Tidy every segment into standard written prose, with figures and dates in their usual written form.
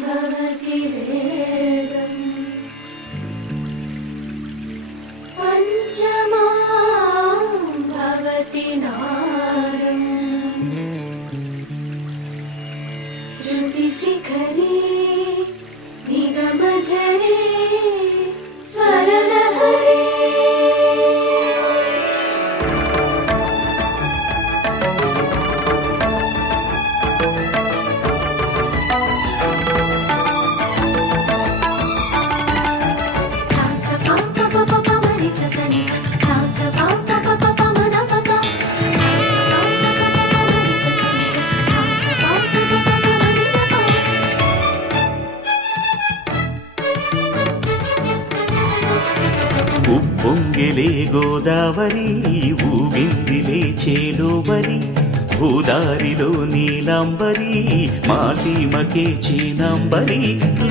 भवति वेदम् पञ्चमां भवति नादम् श्रुतिशिखरे निगमझरे स्वरलहरे ఉప్పొంగిలే గోదావరి ఊగిందిలే చేలోబరి భూదారిలో నీలాంబరి మా సీమకే చీనాంబరి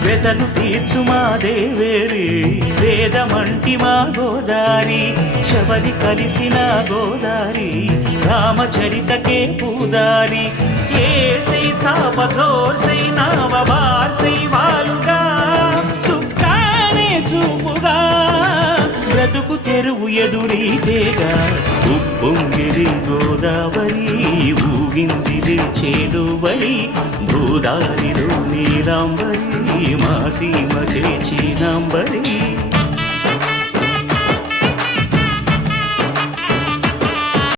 వెదలు తీర్చు మా దేవేరి వేదమంటి మా గోదారి శబరి కలిసిన గోదారి రామచరితకే పూదారి ఏసై చాపచోర్సై నావబార్సై వాలుగా చుక్కానే చూపుగా బ్రతుకు తెరువు ఎదురీతేగా ఉప్పొంగిరి గోదావరి ఊగిందిరి చేలువరి భూదారిలో నీలాంబరి మా సీమకే చీనాంబరి